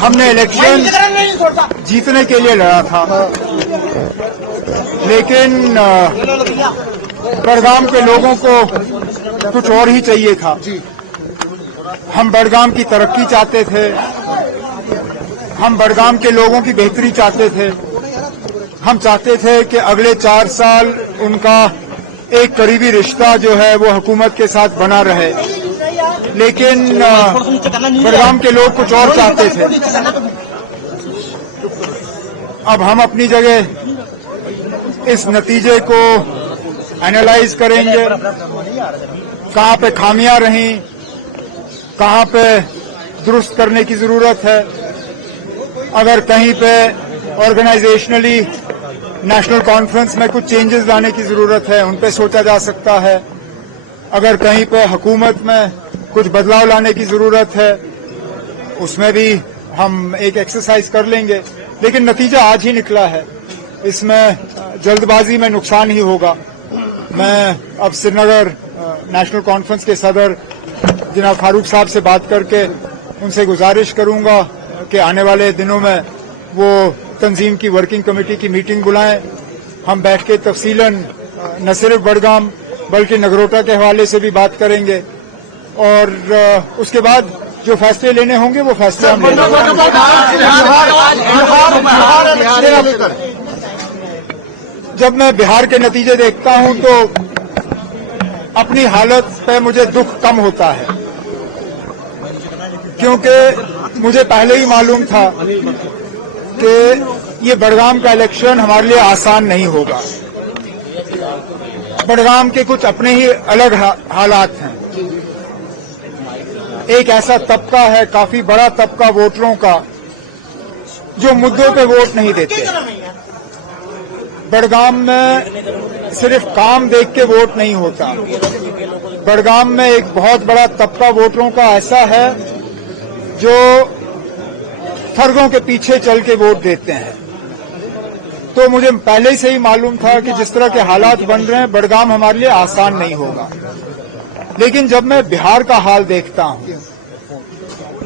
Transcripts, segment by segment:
हमने इलेक्शन जीतने के लिए लड़ा था, लेकिन बड़गाम के लोगों को कुछ और ही चाहिए था। हम बड़गाम की तरक्की चाहते थे, हम बड़गाम के लोगों की बेहतरी चाहते थे। हम चाहते थे कि अगले 4 साल उनका एक करीबी रिश्ता जो है वो हुकूमत के साथ बना रहे, लेकिन बड़गाम के लोग कुछ और चाहते थे। अब हम अपनी जगह इस नतीजे को एनालाइज करेंगे, कहां पे खामियां रहीं, कहां पे दुरुस्त करने की जरूरत है। अगर कहीं पे ऑर्गेनाइजेशनली नेशनल कॉन्फ्रेंस में कुछ चेंजेस लाने की जरूरत है, उन पे सोचा जा सकता है। अगर कहीं पे हुकूमत में कुछ बदलाव लाने की जरूरत है, उसमें भी हम एक एक्सरसाइज कर लेंगे। लेकिन नतीजा आज ही निकला है, इसमें जल्दबाजी में नुकसान ही होगा। मैं अब श्रीनगर नेशनल कॉन्फ्रेंस के सदर जनाब फारूक साहब से बात करके उनसे गुजारिश करूंगा कि आने वाले दिनों में वो तंजीम की वर्किंग कमेटी की मीटिंग बुलाएं। हम बैठ के तफसीलन न सिर्फ बड़गाम बल्कि नगरोटा के हवाले से भी बात करेंगे, और उसके बाद जो फैसले लेने होंगे वो फैसले हम लेंगे। जब मैं बिहार के नतीजे देखता हूं तो अपनी हालत पे मुझे दुख कम होता है, क्योंकि मुझे पहले ही मालूम था कि ये बड़गाम का इलेक्शन हमारे लिए आसान नहीं होगा। बड़गाम के कुछ अपने ही अलग हालात हैं। एक ऐसा तबका है, काफी बड़ा तबका वोटरों का, जो मुद्दों पे वोट नहीं देते। बड़गाम में सिर्फ काम देख के वोट नहीं होता। बड़गाम में एक बहुत बड़ा तबका वोटरों का ऐसा है जो फर्जों के पीछे चल के वोट देते हैं। तो मुझे पहले से ही मालूम था कि जिस तरह के हालात बन रहे हैं, बड़गाम हमारे लिए आसान नहीं होगा। लेकिन जब मैं बिहार का हाल देखता हूं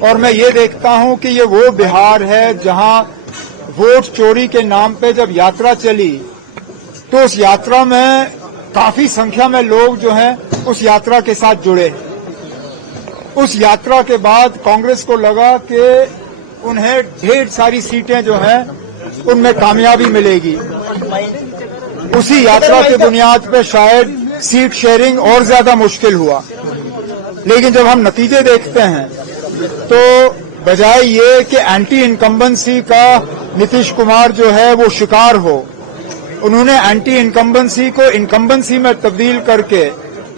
और मैं ये देखता हूं कि ये वो बिहार है जहां वोट चोरी के नाम पे जब यात्रा चली, तो उस यात्रा में काफी संख्या में लोग जो हैं उस यात्रा के साथ जुड़े। उस यात्रा के बाद कांग्रेस को लगा कि उन्हें ढेर सारी सीटें जो हैं उनमें कामयाबी मिलेगी। उसी यात्रा के बुनियाद पे शायद सीट शेयरिंग और ज्यादा मुश्किल हुआ। लेकिन जब हम नतीजे देखते हैं तो बजाय ये कि एंटी इनकम्बेंसी का नीतीश कुमार जो है वो शिकार हो, उन्होंने एंटी इनकम्बेंसी को इनकम्बेंसी में तब्दील करके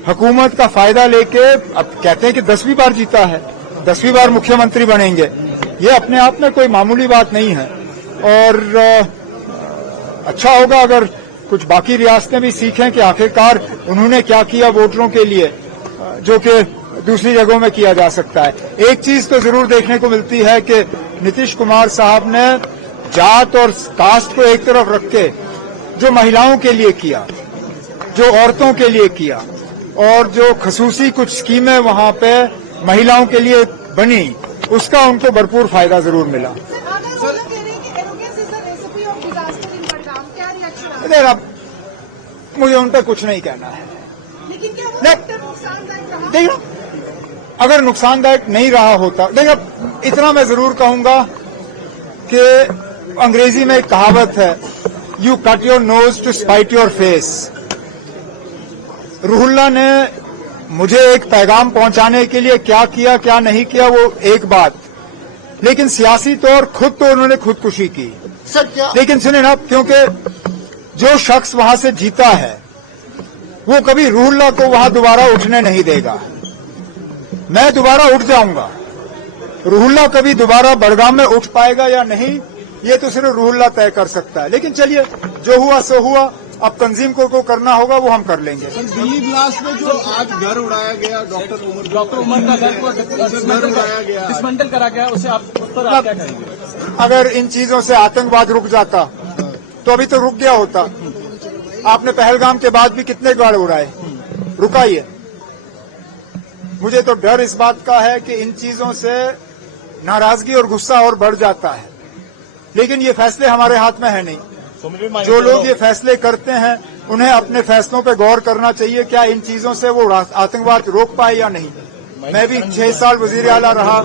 हुकूमत का फायदा लेके अब कहते हैं कि 10वीं बार जीता है, 10वीं बार मुख्यमंत्री बनेंगे। ये अपने आप में कोई मामूली बात नहीं है, और अच्छा होगा अगर कुछ बाकी रियासतें भी सीखें कि आखिरकार उन्होंने क्या किया वोटरों के लिए, जो कि दूसरी जगहों में किया जा सकता है। एक चीज तो जरूर देखने को मिलती है कि नीतीश कुमार साहब ने जात और कास्ट को एक तरफ रख के जो महिलाओं के लिए किया, जो औरतों के लिए किया, और जो खसूसी कुछ स्कीमें वहां पे महिलाओं के लिए बनी, उसका उनको भरपूर फायदा जरूर मिला। इधर अब मुझे उन पर कुछ नहीं कहना है। देखो, अगर नुकसानदायक नहीं रहा होता, देखो इतना मैं जरूर कहूंगा कि अंग्रेजी में एक कहावत है, you cut your nose to spite your face. Ruhullah ने मुझे एक पैगाम पहुंचाने के लिए क्या किया क्या नहीं किया वो एक बात, लेकिन सियासी तौर खुद तो उन्होंने खुदकुशी की। सर क्या, लेकिन सुने ना, क्योंकि जो शख्स वहां से जीता है वो कभी रूहुल्ला को वहां दोबारा उठने नहीं देगा। मैं दोबारा उठ जाऊंगा, रूहुल्ला कभी दोबारा बड़गाम में उठ पाएगा या नहीं ये तो सिर्फ रूहुल्ला तय कर सकता है। लेकिन चलिए, जो हुआ सो हुआ, अब तंजीम को करना होगा वो हम कर लेंगे। दिल्ली ब्लास्ट में जो आज घर उड़ाया गया, डॉक्टर उमर का घर उड़ाया गया, डिसमेंटल करा गया, उसे आप उस पर आप क्या करेंगे? अगर इन चीजों से आतंकवाद रुक जाता तो अभी तो रुक गया होता। आपने पहलगाम के बाद भी कितने गाड़ उड़ाए, रुका ये। मुझे तो डर इस बात का है कि इन चीजों से नाराजगी और गुस्सा और बढ़ जाता है। लेकिन ये फैसले हमारे हाथ में है नहीं। जो लोग ये फैसले करते हैं उन्हें अपने फैसलों पर गौर करना चाहिए, क्या इन चीजों से वो आतंकवाद रोक पाए या नहीं। मैं भी 6 साल वजीर आला रहा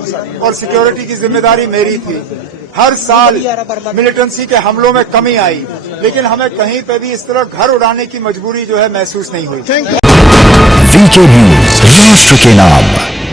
और सिक्योरिटी की जिम्मेदारी मेरी थी। हर साल मिलिटेंसी के हमलों में कमी आई, लेकिन हमें कहीं पे भी इस तरह घर उड़ाने की मजबूरी जो है महसूस नहीं हुई। वीके न्यूज, राष्ट्र के नाम।